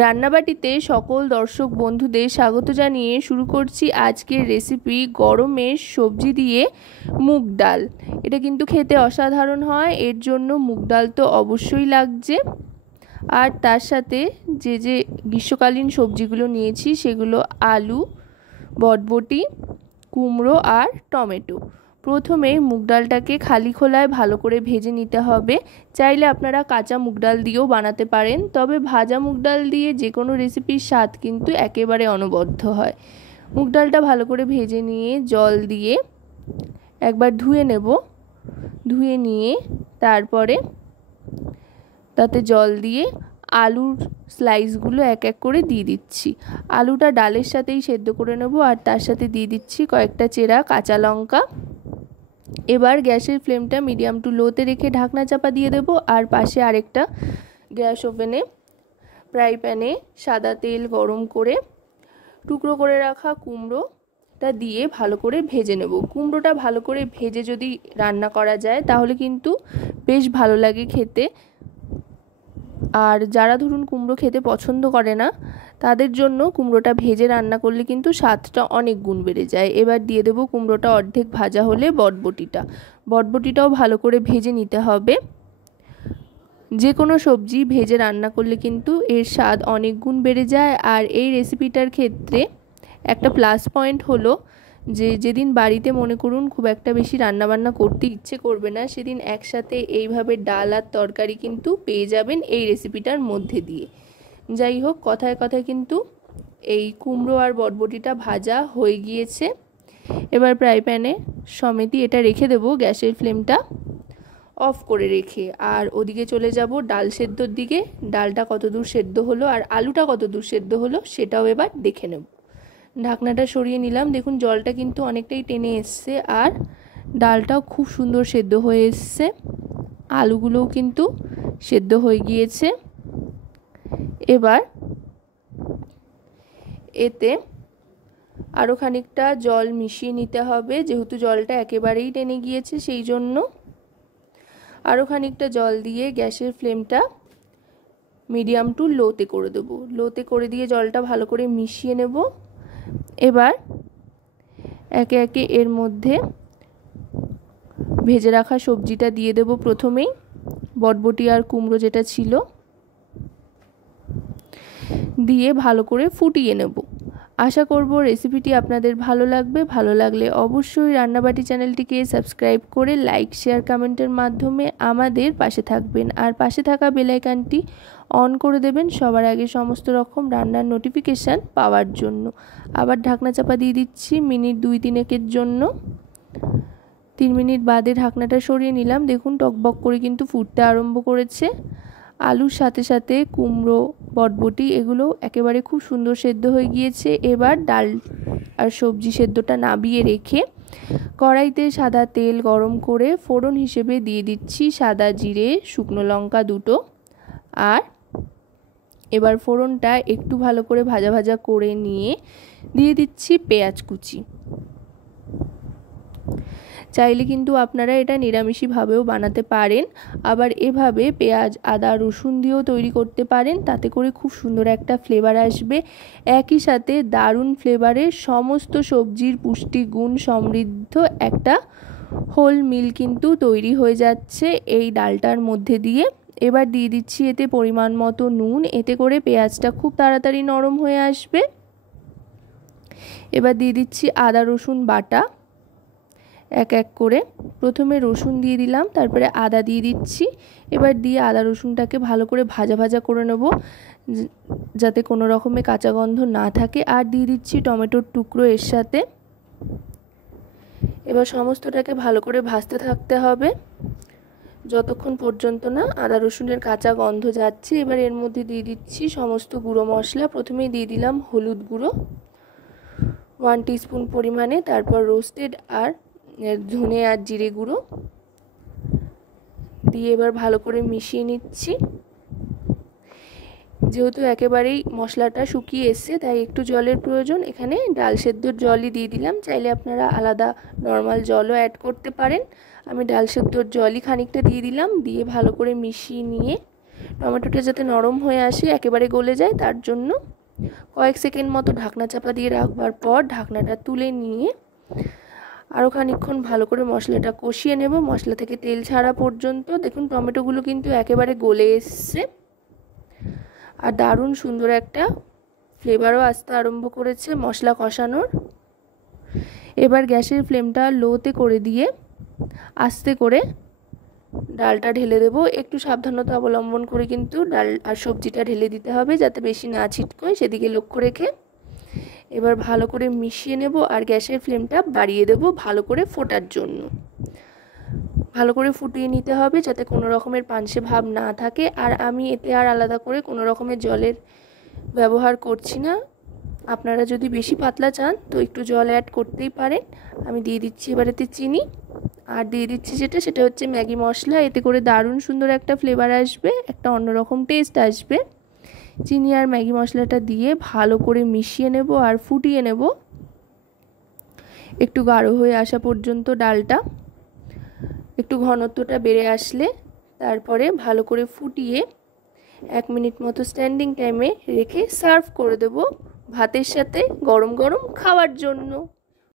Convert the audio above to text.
রান্নাবাটিতে সকল দর্শক বন্ধুদের স্বাগত জানিয়ে শুরু করছি আজকের রেসিপি গরমের সবজি দিয়ে মুগ ডাল। এটা কিন্তু খেতে অসাধারণ হয়, এর জন্য মুগ ডাল তো অবশ্যই লাগছে। আর তার সাথে যে যে গ্রীষ্মকালীন সবজিগুলো নিয়েছি সেগুলো আলু, বটবটি, কুমড়ো আর টমেটো। প্রথমে মুগ ডালটাকে খালি খোলায় ভালো করে ভেজে নিতে হবে। চাইলে আপনারা কাঁচা মুগ ডাল দিয়েও বানাতে পারেন, তবে ভাজা মুগ ডাল দিয়ে যে কোনো রেসিপির স্বাদ কিন্তু একেবারে অনবদ্য হয়। মুগ ডালটা ভালো করে ভেজে নিয়ে জল দিয়ে একবার ধুয়ে নেব। ধুয়ে নিয়ে তারপরে তাতে জল দিয়ে আলুর স্লাইসগুলো এক এক করে দিয়ে দিচ্ছি। আলুটা ডালের সাথেই সেদ্ধ করে নেব আর তার সাথে দিয়ে দিচ্ছি কয়েকটা চেরা কাঁচা লঙ্কা। এবার গ্যাসের ফ্লেমটা মিডিয়াম টু লোতে রেখে ঢাকনা চাপা দিয়ে দেব। আর পাশে আরেকটা গ্যাস ওভেনে ফ্রাই প্যানে সাদা তেল গরম করে টুকরো করে রাখা কুমড়োটা দিয়ে ভালো করে ভেজে নেব। কুমড়োটা ভালো করে ভেজে যদি রান্না করা যায় তাহলে কিন্তু বেশ ভালো লাগে খেতে। আর যারা ধরুন কুমড়ো খেতে পছন্দ করে না তাদের জন্য কুমড়োটা ভেজে রান্না করলে কিন্তু স্বাদটা অনেক গুণ বেড়ে যায়। এবার দিয়ে দেবো কুমড়োটা অর্ধেক ভাজা হলে বটবটিটাও ভালো করে ভেজে নিতে হবে। যে কোনো সবজি ভেজে রান্না করলে কিন্তু এর স্বাদ অনেক গুণ বেড়ে যায়। আর এই রেসিপিটার ক্ষেত্রে একটা প্লাস পয়েন্ট হলো যে যেদিন বাড়িতে মনে করুন খুব একটা বেশি রান্নাবান্না করতে ইচ্ছে করবে না, সেদিন একসাথে এইভাবে ডাল আর তরকারি কিন্তু পেয়ে যাবেন এই রেসিপিটার মধ্যে দিয়ে। যাই হোক, কথায় কথায় কিন্তু এই কুমড়ো আর বটবটিটা ভাজা হয়ে গিয়েছে। এবার ফ্রাই প্যানে সমেতই এটা রেখে দেবো গ্যাসের ফ্লেমটা অফ করে রেখে। আর ওদিকে চলে যাব ডাল সেদ্ধর দিকে। ডালটা কতদূর সেদ্ধ হলো আর আলুটা কতদূর সেদ্ধ হলো সেটাও এবার দেখে নেব। ঢাকনাটা সরিয়ে নিলাম, দেখুন জলটা কিন্তু অনেকটাই টেনে এসছে আর ডালটাও খুব সুন্দর সেদ্ধ হয়ে এসছে। আলুগুলোও কিন্তু সেদ্ধ হয়ে গিয়েছে। এবার এতে আরও খানিকটা জল মিশিয়ে নিতে হবে, যেহেতু জলটা একেবারেই টেনে গিয়েছে সেই জন্য আরও খানিকটা জল দিয়ে গ্যাসের ফ্লেমটা মিডিয়াম টু লোতে করে দেবো। লোতে করে দিয়ে জলটা ভালো করে মিশিয়ে নেব। এবার একে একে এর মধ্যে ভেজে রাখা সবজিটা দিয়ে দেব। প্রথমেই বটবটি আর কুমড়ো যেটা ছিল দিয়ে ভালো করে ফুটিয়ে নেব। আশা করব রেসিপিটি আপনাদের ভালো লাগবে। ভালো লাগলে অবশ্যই রান্নাবাটি চ্যানেলটিকে সাবস্ক্রাইব করে লাইক, শেয়ার, কমেন্টের মাধ্যমে আমাদের পাশে থাকবেন। আর পাশে থাকা বেল আইকনটি অন করে দেবেন সবার আগে সমস্ত রকম রান্নার নোটিফিকেশান পাওয়ার জন্য। আবার ঢাকনা চাপা দিয়ে দিচ্ছি মিনিট 2-3 জন্য। 3 মিনিট বাদে ঢাকনাটা সরিয়ে নিলাম। দেখুন টকবক করে কিন্তু ফুটতে আরম্ভ করেছে। আলুর সাথে সাথে কুমড়ো, বটবটি এগুলো একেবারে খুব সুন্দর সেদ্ধ হয়ে গিয়েছে। এবার ডাল আর সবজি সেদ্ধটা নাবিয়ে রেখে কড়াইতে সাদা তেল গরম করে ফোড়ন হিসেবে দিয়ে দিচ্ছি সাদা জিরে, শুকনো লঙ্কা 2টো। আর এবার ফোড়নটা একটু ভালো করে ভাজা ভাজা করে নিয়ে দিয়ে দিচ্ছি পেঁয়াজ কুচি। চাইলে কিন্তু আপনারা এটা নিরামিষভাবেও বানাতে পারেন, আবার এভাবে পেঁয়াজ, আদা, রসুন দিয়েও তৈরি করতে পারেন। তাতে করে খুব সুন্দর একটা ফ্লেভার আসবে। একই সাথে দারুণ ফ্লেভারের সমস্ত সবজির পুষ্টিগুণ সমৃদ্ধ একটা হোল মিল কিন্তু তৈরি হয়ে যাচ্ছে এই ডালটার মধ্যে দিয়ে। এবার দিয়ে দিচ্ছি এতে পরিমাণ মতো নুন, এতে করে পেঁয়াজটা খুব তাড়াতাড়ি নরম হয়ে আসবে। এবার দিয়ে দিচ্ছি আদা রসুন বাটা এক এক করে। প্রথমে রসুন দিয়ে দিলাম, তারপরে আদা দিয়ে দিচ্ছি। এবার দিয়ে আদা রসুনটাকে ভালো করে ভাজা ভাজা করে নেব যাতে কোনো রকমের কাঁচা গন্ধ না থাকে। আর দিয়ে দিচ্ছি টমেটোর টুকরো এর সাথে। এবার সমস্তটাকে ভালো করে ভাজতে থাকতে হবে যতক্ষণ পর্যন্ত না আদা রসুনের কাঁচা গন্ধ যাচ্ছে। এবার এর মধ্যে দিয়ে দিচ্ছি সমস্ত গুঁড়ো মশলা। প্রথমেই দিয়ে দিলাম হলুদ গুঁড়ো 1 টিস্পুন পরিমাণে, তারপর রোস্টেড আর ধনে আর জিরে গুঁড়ো দিয়ে এবার ভালো করে মিশিয়ে নিচ্ছি। যেহেতু একেবারেই মশলাটা শুকিয়ে এসছে তাই একটু জলের প্রয়োজন। এখানে ডাল সেদ্ধর জলই দিয়ে দিলাম, চাইলে আপনারা আলাদা নর্মাল জলও অ্যাড করতে পারেন। আমি ডাল সেদ্ধর জলই খানিকটা দিয়ে দিলাম। দিয়ে ভালো করে মিশিয়ে নিয়ে টমেটোটা যাতে নরম হয়ে আসে, একেবারে গলে যায়, তার জন্য কয়েক সেকেন্ড মতো ঢাকনা চাপা দিয়ে রাখবার পর ঢাকনাটা তুলে নিয়ে আরও খানিকক্ষণ ভালো করে মশলাটা কষিয়ে নেব, মশলা থেকে তেল ছাড়া পর্যন্ত। দেখুন টমেটোগুলো কিন্তু একেবারে গলে এসছে আর দারুণ সুন্দর একটা ফ্লেভারও আসতে আরম্ভ করেছে মশলা কষানোর। এবার গ্যাসের ফ্লেমটা লোতে করে দিয়ে আস্তে করে ডালটা ঢেলে দেবো। একটু সাবধানতা অবলম্বন করে কিন্তু ডাল আর সবজিটা ঢেলে দিতে হবে, যাতে বেশি না ছিটকোয়, সেদিকে লক্ষ্য রেখে এবার ভালো করে মিশিয়ে নেব আর গ্যাসের ফ্লেমটা বাড়িয়ে দেব ভালো করে ফোটার জন্য। ভালো করে ফুটিয়ে নিতে হবে যাতে কোনো রকমের পানসে ভাব না থাকে। আর আমি এতে আর আলাদা করে কোনো রকমের জলের ব্যবহার করছি না। আপনারা যদি বেশি পাতলা চান তো একটু জল অ্যাড করতেই পারেন। আমি দিয়ে দিচ্ছি এবার এতে চিনি, আর দিয়ে দিচ্ছি সেটা হচ্ছে ম্যাগি মশলা। এতে করে দারুণ সুন্দর একটা ফ্লেভার আসবে, একটা অন্যরকম টেস্ট আসবে। চিনি আর ম্যাগি মশলাটা দিয়ে ভালো করে মিশিয়ে নেব আর ফুটিয়ে নেব একটু গাঢ় হয়ে আসা পর্যন্ত। ডালটা একটু ঘনত্বটা বেড়ে আসলে তারপরে ভালো করে ফুটিয়ে 1 মিনিট মতো স্ট্যান্ডিং টাইমে রেখে সার্ভ করে দেব ভাতের সাথে গরম গরম খাওয়ার জন্য।